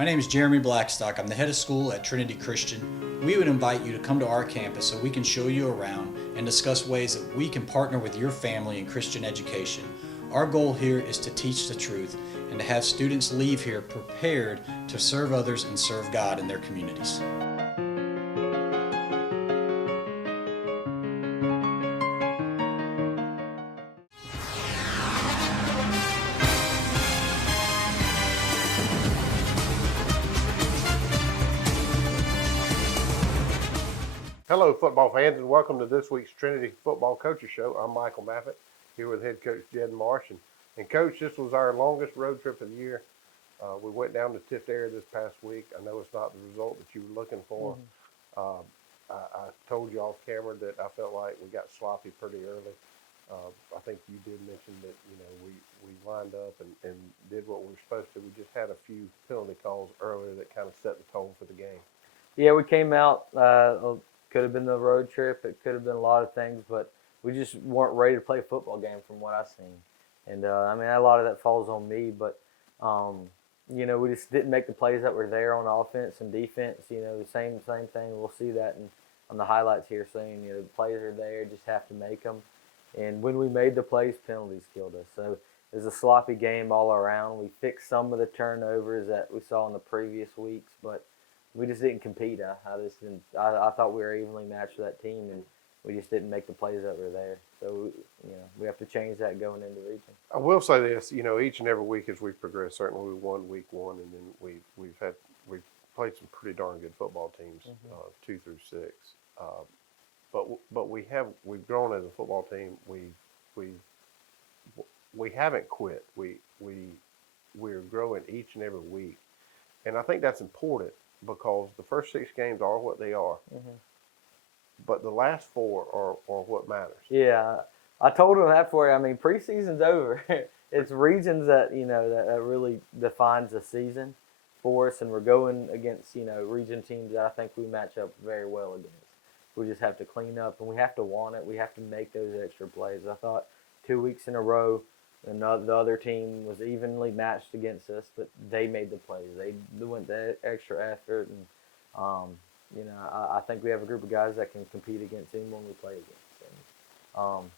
My name is Jeremy Blackstock. I'm the head of school at Trinity Christian. We would invite you to come to our campus so we can show you around and discuss ways that we can partner with your family in Christian education. Our goal here is to teach the truth and to have students leave here prepared to serve others and serve God in their communities. Hello, football fans, and welcome to this week's Trinity Football Coaches Show. I'm Michael Maffett, here with head coach Jed Marsh. And Coach, this was our longest road trip of the year. We went down to Tift area this past week. I know it's not the result that you were looking for. I told you off camera that I felt like we got sloppy pretty early. I think you did mention that, we lined up and did what we were supposed to. We just had a few penalty calls earlier that kind of set the tone for the game. Yeah, we came out, could have been the road trip, it could have been a lot of things, but we just weren't ready to play a football game from what I've seen. And, a lot of that falls on me, but, we just didn't make the plays that were there on offense and defense. The same thing. We'll see that on the highlights here soon. The plays are there, just have to make them. And when we made the plays, penalties killed us. So it was a sloppy game all around. We fixed some of the turnovers that we saw in the previous weeks, but we just didn't compete. I thought we were evenly matched with that team, and we just didn't make the plays that were there. So, we have to change that going into region. I will say this, each and every week as we progress, certainly we won week one, and then we've played some pretty darn good football teams, 2 through 6. But we've grown as a football team. We haven't quit. We're growing each and every week, and I think that's important because the first 6 games are what they are. But the last 4 are what matters. Yeah, I told them that for you. Preseason's over. It's regions that that really defines the season for us, and we're going against region teams that I think we match up very well against. We just have to clean up, and we have to want it. We have to make those extra plays. I thought 2 weeks in a row, and the other team was evenly matched against us, but they made the plays. They went the extra effort, and I think we have a group of guys that can compete against anyone we play against. And,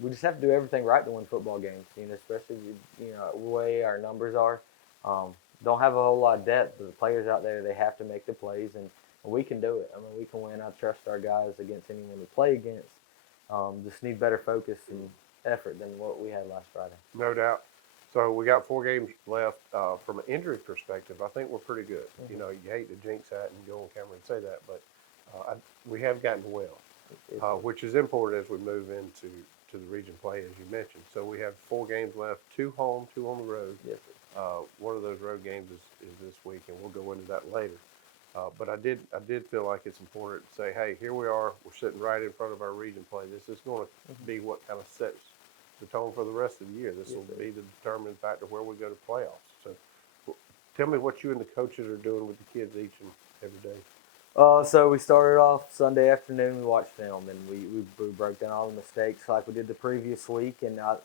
we just have to do everything right to win football games. Especially the way our numbers are. Don't have a whole lot of depth, but the players out there, they have to make the plays, and we can do it. We can win. I trust our guys against anyone we play against. Just need better focus and effort than what we had last Friday. No doubt. So we got 4 games left. From an injury perspective, I think we're pretty good. You hate to jinx that and go on camera and say that, but we have gotten well, which is important as we move into the region play, as you mentioned. So we have 4 games left, 2 home, 2 on the road. Yes, one of those road games is this week, and we'll go into that later. But I did feel like it's important to say, hey, here we are. We're sitting right in front of our region play. This is going to be what kind of sets the tone for the rest of the year. This will be the determining factor where we go to playoffs. So tell me what you and the coaches are doing with the kids each and every day. So we started off Sunday afternoon. We watched film, and we broke down all the mistakes like we did the previous week. And I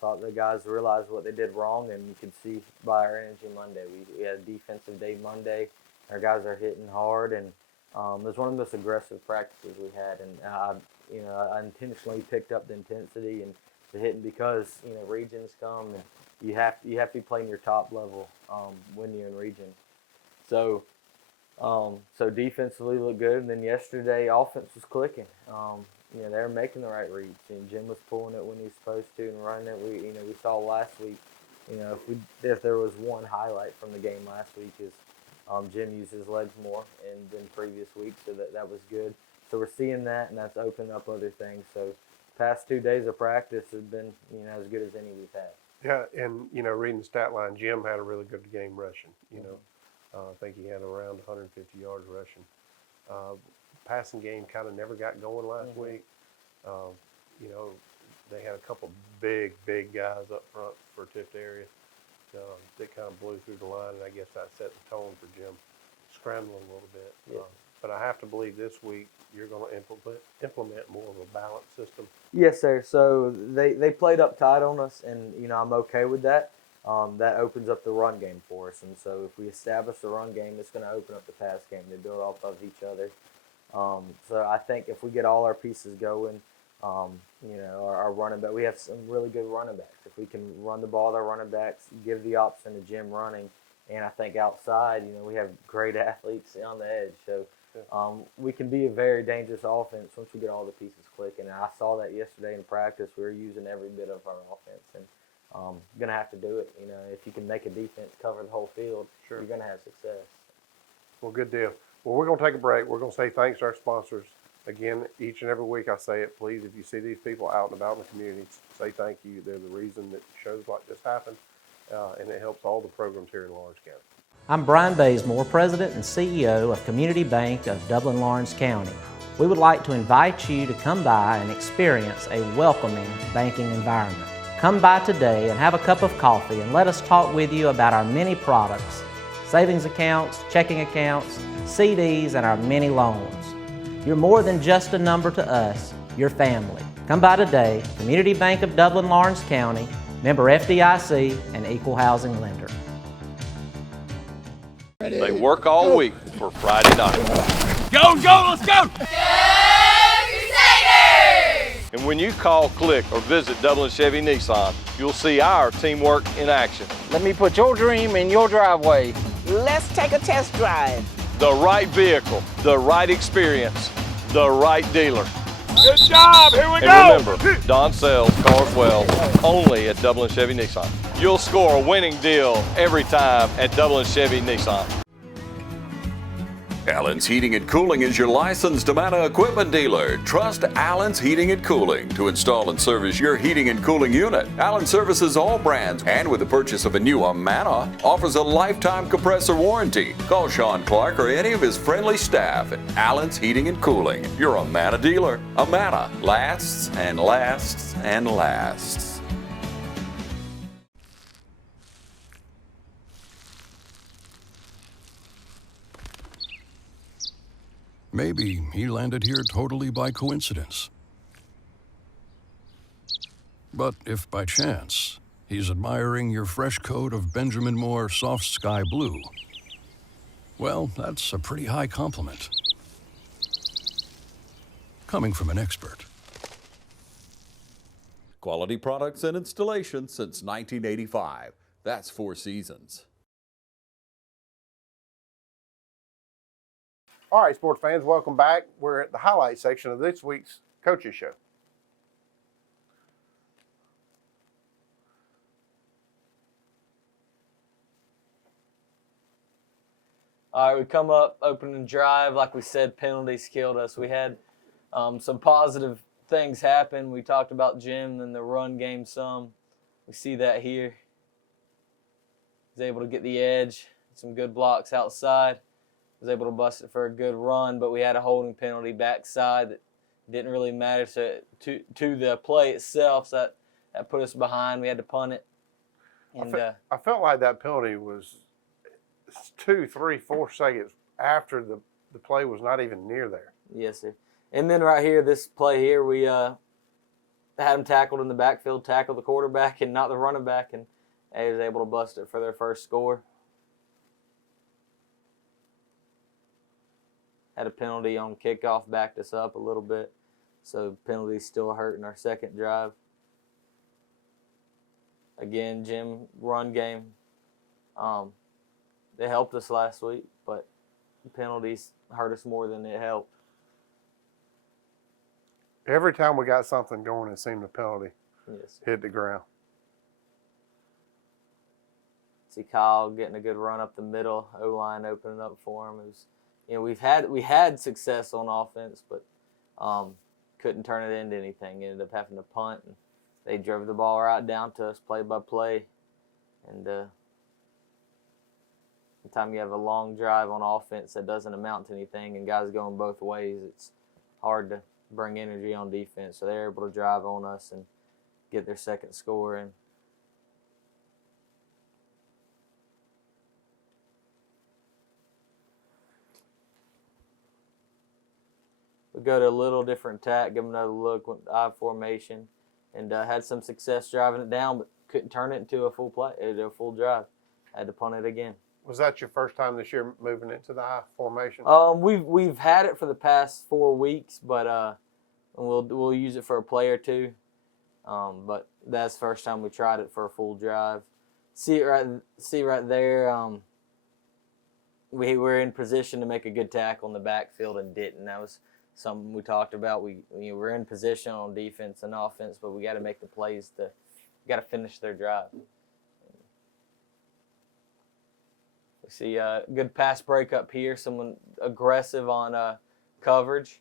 thought the guys realized what they did wrong, and you could see by our energy Monday. We had a defensive day Monday. Our guys are hitting hard, and it was one of the most aggressive practices we had. And I intentionally picked up the intensity and the hitting because regions come, and you have to be playing your top level when you're in region. So defensively looked good, and then yesterday offense was clicking. They were making the right reads, and Jim was pulling it when he was supposed to and running it. We saw last week. If there was one highlight from the game last week is Jim used his legs more than previous weeks, so that was good. So we're seeing that, and that's opened up other things. So past 2 days of practice have been as good as any we've had. Yeah, and reading the stat line, Jim had a really good game rushing. I think he had around 150 yards rushing. Passing game kind of never got going last week. They had a couple big guys up front for Tift area. That kind of blew through the line, and I guess that set the tone for Jim scrambling a little bit. Yeah. But I have to believe this week you're going to implement more of a balanced system. Yes, sir. So they played up tight on us, and I'm okay with that. that opens up the run game for us. And so if we establish the run game, it's going to open up the pass game. They build off of each other. So I think if we get all our pieces going, our running back, we have some really good running backs. If we can run the ball with our running backs, give the option to Jim running, and I think outside, we have great athletes on the edge. So we can be a very dangerous offense once we get all the pieces clicking. And I saw that yesterday in practice. We were using every bit of our offense, and going to have to do it. If you can make a defense cover the whole field, Sure. You're going to have success. Well, good deal. Well, we're going to take a break. We're going to say thanks to our sponsors. Again, each and every week I say it, please, if you see these people out and about in the community, say thank you. They're the reason that shows like this happen, and it helps all the programs here in Lawrence County. I'm Brian Bazemore, President and CEO of Community Bank of Dublin-Lawrence County. We would like to invite you to come by and experience a welcoming banking environment. Come by today and have a cup of coffee and let us talk with you about our many products, savings accounts, checking accounts, CDs, and our many loans. You're more than just a number to us, you're family. Come by today, Community Bank of Dublin-Lawrence County, member FDIC, and equal housing lender. They work all week for Friday night. Go, let's go! And when you call, click, or visit Dublin Chevy Nissan, you'll see our teamwork in action. Let me put your dream in your driveway. Let's take a test drive. The right vehicle, the right experience, the right dealer. Good job, here we And go! remember, Don sells cars well, only at Dublin Chevy Nissan. You'll score a winning deal every time at Dublin Chevy Nissan. Allen's Heating and Cooling is your licensed Amana equipment dealer. Trust Allen's Heating and Cooling to install and service your heating and cooling unit. Allen services all brands, and with the purchase of a new Amana, offers a lifetime compressor warranty. Call Sean Clark or any of his friendly staff at Allen's Heating and Cooling, your Amana dealer. Amana lasts and lasts and lasts. Maybe he landed here totally by coincidence. But if by chance he's admiring your fresh coat of Benjamin Moore soft sky blue, well, that's a pretty high compliment. Coming from an expert. Quality products and installation since 1985. That's 4 Seasons. All right, sports fans, welcome back. We're at the highlight section of this week's Coaches Show. All right, we come up, opening drive. Like we said, penalties killed us. We had some positive things happen. We talked about Jim and the run game some. We see that here. He's able to get the edge, some good blocks outside. Was able to bust it for a good run, but we had a holding penalty backside that didn't really matter to the play itself, so that put us behind. We had to punt it. And I felt like that penalty was 2, 3, 4 seconds after the play was not even near there. Yes, sir. And then right here, this play here, we had him tackled in the backfield, tackled the quarterback and not the running back, and he was able to bust it for their first score. Had a penalty on kickoff, backed us up a little bit. So penalties still hurting our second drive. Again, Jim, run game. They helped us last week, but the penalties hurt us more than it helped. Every time we got something going, it seemed the penalty Yes. hit the ground. See Kyle getting a good run up the middle, O-line opening up for him. It was, we had success on offense, but couldn't turn it into anything. Ended up having to punt, and they drove the ball right down to us play by play. And anytime you have a long drive on offense that doesn't amount to anything and guys going both ways, it's hard to bring energy on defense. So they're able to drive on us and get their second score in. We go to a little different tack, give them another look with I formation, and had some success driving it down, but couldn't turn it into a full play, a full drive. Had to punt it again. Was that your first time this year moving into the I formation? We've had it for the past 4 weeks, but we'll use it for a play or two. But that's the first time we tried it for a full drive. See right there. We were in position to make a good tackle in the backfield and didn't. That was something we talked about. We're in position on defense and offense, but we got to make the plays. Got to finish their drive. We see a good pass break up here. Someone aggressive on coverage.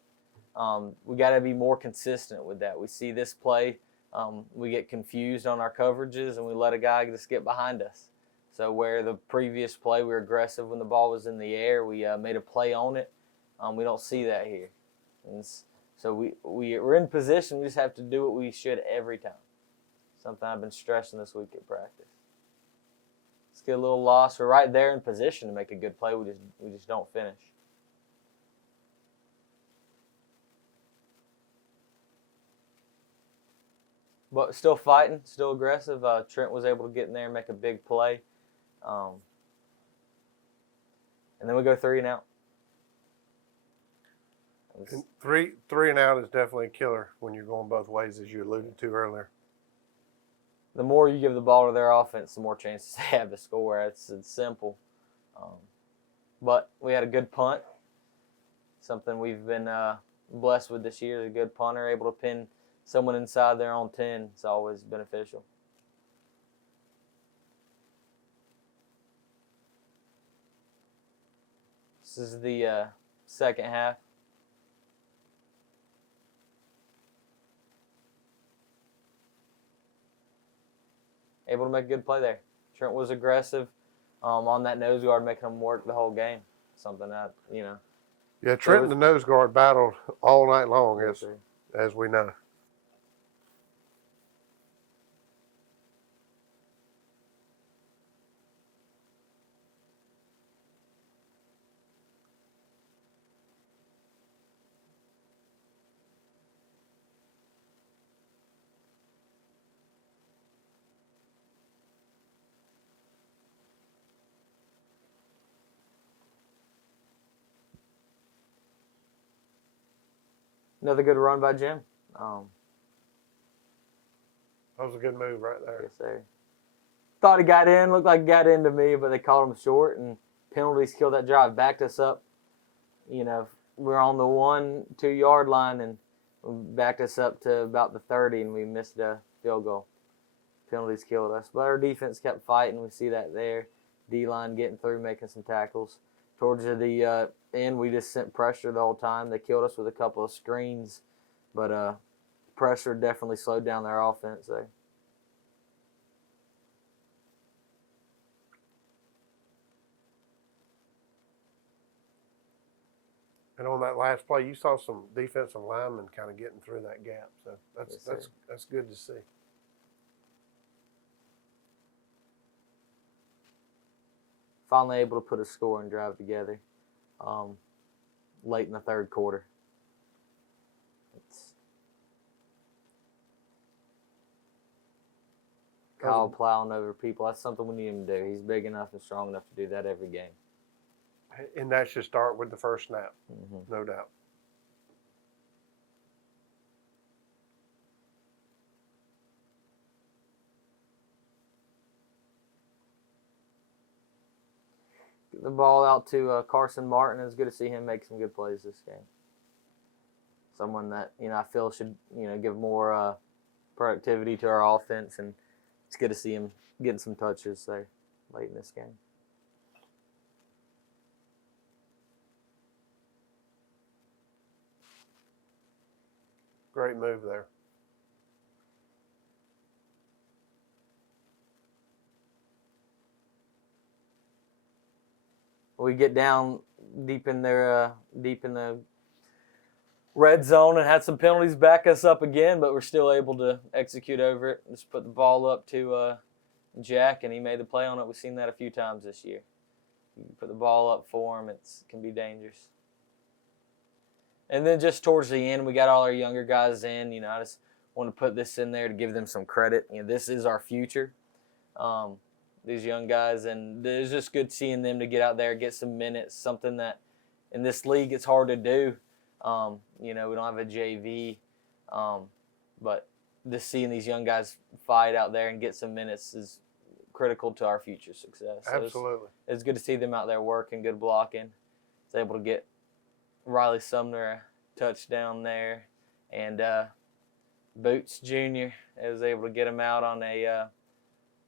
We got to be more consistent with that. We see this play. We get confused on our coverages, and we let a guy just get behind us. So where the previous play we were aggressive when the ball was in the air, we made a play on it. We don't see that here. And so we're in position. We just have to do what we should every time. Something I've been stressing this week at practice. Let's get a little lost. We're right there in position to make a good play. We just don't finish. But still fighting, still aggressive. Trent was able to get in there and make a big play. And then we go 3 and out. And three and out is definitely a killer when you're going both ways, as you alluded to earlier. The more you give the ball to their offense, the more chances they have to score. It's simple. But we had a good punt. Something we've been blessed with this year. A good punter, able to pin someone inside their own 10. It's always beneficial. This is the second half. Able to make a good play there. Trent was aggressive on that nose guard, making him work the whole game. Something that, Yeah, Trent and the nose guard battled all night long, as we know. Another good run by Jim. That was a good move right there. Yes, sir. Thought he got in, looked like he got into me, but they called him short, and penalties killed that drive. Backed us up. We're on the 1-2 yard line, and backed us up to about the 30, and we missed a field goal. Penalties killed us. But our defense kept fighting. We see that there. D-line getting through, making some tackles. Towards the end, we just sent pressure the whole time. They killed us with a couple of screens, but pressure definitely slowed down their offense there. And on that last play, you saw some defensive linemen kind of getting through that gap. So that's good to see. Finally able to put a score and drive together late in the third quarter. Kyle plowing over people. That's something we need him to do. He's big enough and strong enough to do that every game. And that should start with the first snap, no doubt. Get the ball out to Carson Martin. It's good to see him make some good plays this game. Someone that I feel should give more productivity to our offense, and it's good to see him getting some touches there late in this game. Great move there. We get down deep in the red zone and had some penalties back us up again, but we're still able to execute over it. Just put the ball up to Jack, and he made the play on it. We've seen that a few times this year. You put the ball up for him, it can be dangerous. And then just towards the end, we got all our younger guys in. I just want to put this in there to give them some credit. This is our future. these young guys, and it's just good seeing them to get out there, get some minutes, something that in this league it's hard to do. We don't have a JV, but just seeing these young guys fight out there and get some minutes is critical to our future success. So Absolutely. It's good to see them out there working, good blocking. It's able to get Riley Sumner a touchdown there, and Boots Jr. was able to get him out on a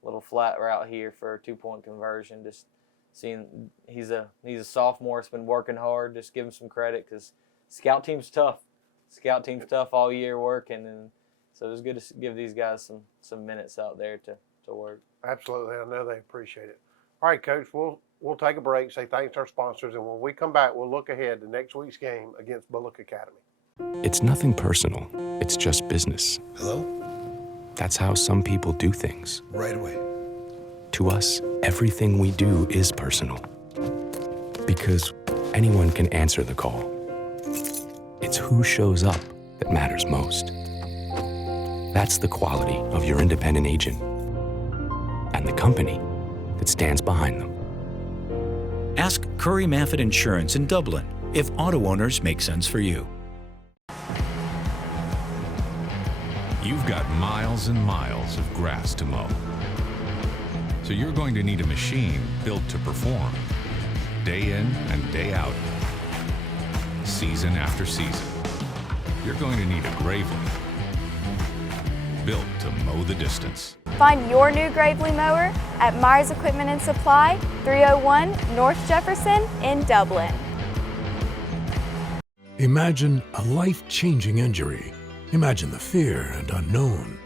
little flat route here for a 2-point conversion. Just seeing he's a sophomore, has been working hard. Just give him some credit because scout team's tough. Scout team's tough all year working, and so it's good to give these guys some minutes out there to work. Absolutely. I know they appreciate it. All right, Coach, we'll take a break, say thanks to our sponsors, and when we come back, we'll look ahead to next week's game against Bullock Academy. It's nothing personal. It's just business. Hello? That's how some people do things. Right away. To us, everything we do is personal. Because anyone can answer the call. It's who shows up that matters most. That's the quality of your independent agent and the company that stands behind them. Ask Curry Maffitt Insurance in Dublin if auto owners make sense for you. You've got miles and miles of grass to mow. So you're going to need a machine built to perform, day in and day out, season after season. You're going to need a Gravely, built to mow the distance. Find your new Gravely mower at Myers Equipment and Supply, 301 North Jefferson in Dublin. Imagine a life-changing injury. Imagine the fear and unknown.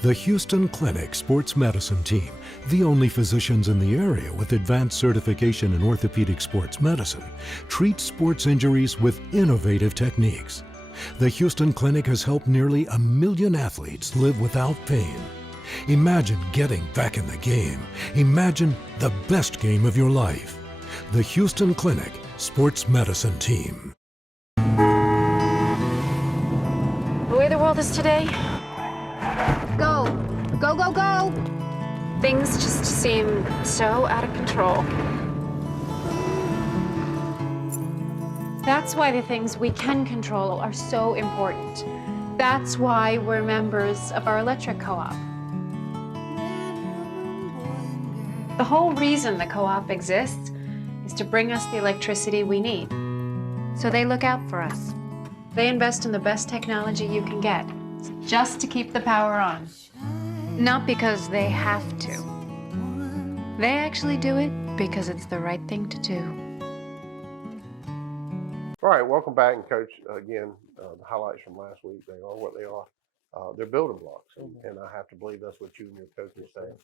The Houston Clinic Sports Medicine Team, the only physicians in the area with advanced certification in orthopedic sports medicine, treats sports injuries with innovative techniques. The Houston Clinic has helped nearly 1 million athletes live without pain. Imagine getting back in the game. Imagine the best game of your life. The Houston Clinic Sports Medicine Team. The way the world is today, go, go, go, go. Things just seem so out of control. That's why the things we can control are so important. That's why we're members of our electric co-op. The whole reason the co-op exists is to bring us the electricity we need. So they look out for us. They invest in the best technology you can get, just to keep the power on. Not because they have to. They actually do it because it's the right thing to do. All right, welcome back, and Coach, again, the highlights from last week, they are what they are. They're building blocks, and I have to believe that's what you and your coaching staff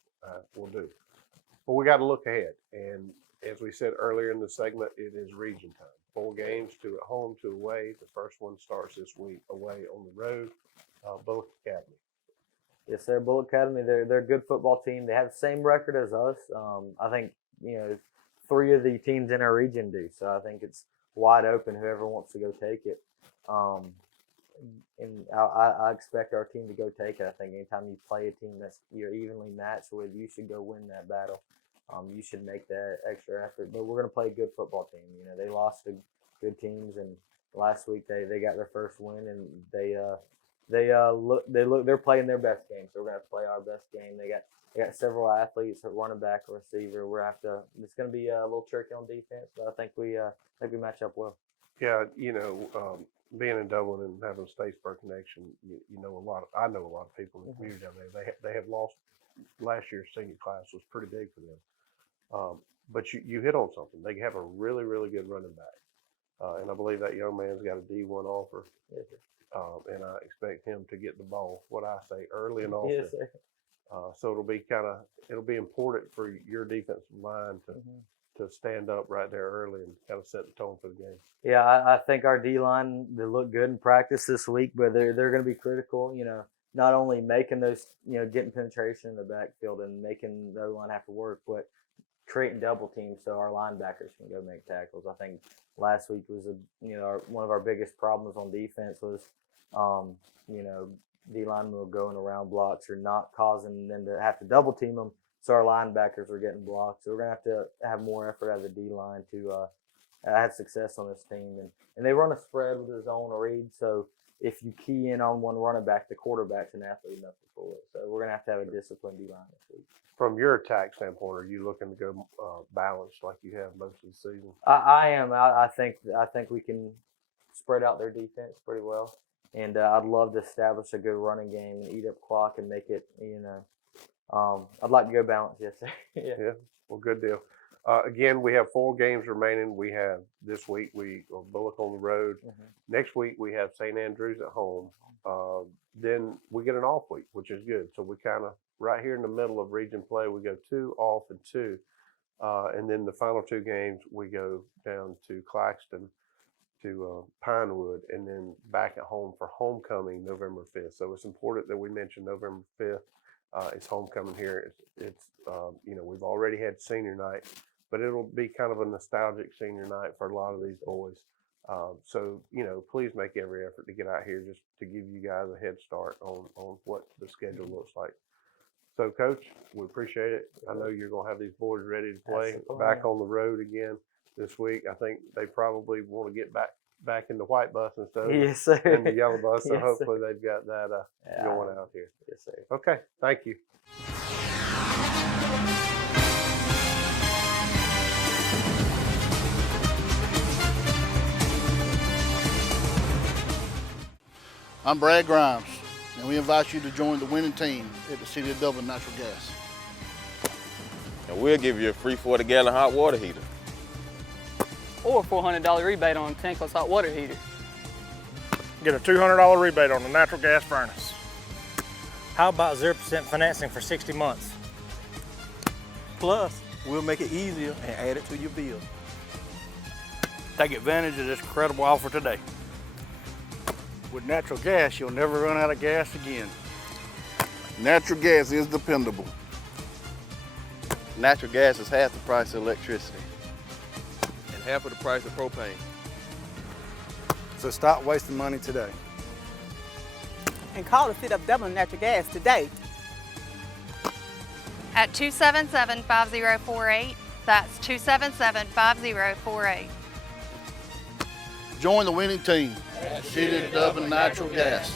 will do. But we got to look ahead, and as we said earlier in the segment, it is region time. 4 games, 2 at home, 2 away. The first one starts this week away on the road, Bullock Academy. Yes, sir. Bullock Academy, they're a good football team. They have the same record as us. I think 3 of the teams in our region do. So I think it's wide open. Whoever wants to go take it. And I expect our team to go take it. I think anytime you play a team that's you're evenly matched with, you should go win that battle. You should make that extra effort. But we're going to play a good football team. They lost to good teams, and last week they got their first win, and they're playing their best game. So we're going to play our best game. They got several athletes, a running back, a receiver. It's going to be a little tricky on defense, but I think we match up well. Yeah, being in Dublin and having a Statesboro connection, I know a lot of people in the community down there. They have lost. Last year's senior class was pretty big for them. But you hit on something. They have a really, really good running back. And I believe that young man's got a D1 offer. Yes, sir. And I expect him to get the ball, early and often. Yes, sir. So it'll be important for your defensive line to stand up right there early and kind of set the tone for the game. Yeah, I think our D-line, they look good in practice this week, but they're going to be critical, not only making those, getting penetration in the backfield and making the O-line have to work, but creating double teams so our linebackers can go make tackles. I think last week was one of our biggest problems on defense was, D linemen were going around blocks or not causing them to have to double team them, So our linebackers are getting blocked. So we're going to have more effort out of the D-line to have success on this team. And they run a spread with a zone read. So if you key in on one running back, the quarterback's an athlete enough to pull it. So we're going to have a disciplined D-line this week. From your attack standpoint, are you looking to go balanced like you have most of the season? I am. I think we can spread out their defense pretty well. And I'd love to establish a good running game and eat up clock and make it, I'd like to go balanced, yes, sir. Yeah, well, good deal. Again, we have 4 games remaining. We have this week, we are Bullock on the road. Next week, we have St. Andrews at home. Then we get an off week, which is good. So we kind of, right here in the middle of region play, we go 2 off and 2. And then the final 2 games, we go down to Claxton, to Pinewood, and then back at home for homecoming November 5th. So it's important that we mention November 5th. It's homecoming here. It's we've already had senior night, but it'll be kind of a nostalgic senior night for a lot of these boys. So please make every effort to get out here just to give you guys a head start on what the schedule looks like. So, Coach, we appreciate it. I know you're going to have these boys ready to play back on the road again this week. I think they probably want to get back in the white bus instead of yes, sir. in the yellow bus. So yes, hopefully they've got that going out here. Yes, sir. Okay, thank you. I'm Brad Grimes, and we invite you to join the winning team at the City of Dublin Natural Gas. And we'll give you a free 40-gallon hot water heater. Or a $400 rebate on a tankless hot water heater. Get a $200 rebate on the natural gas furnace. How about 0% financing for 60 months? Plus, we'll make it easier and add it to your bill. Take advantage of this incredible offer today. With natural gas, you'll never run out of gas again. Natural gas is dependable. Natural gas is half the price of electricity. And half of the price of propane. So stop wasting money today. And call the City of Dublin Natural Gas today. At 277-5048. That's 277-5048. Join the winning team at City of Dublin Natural Gas.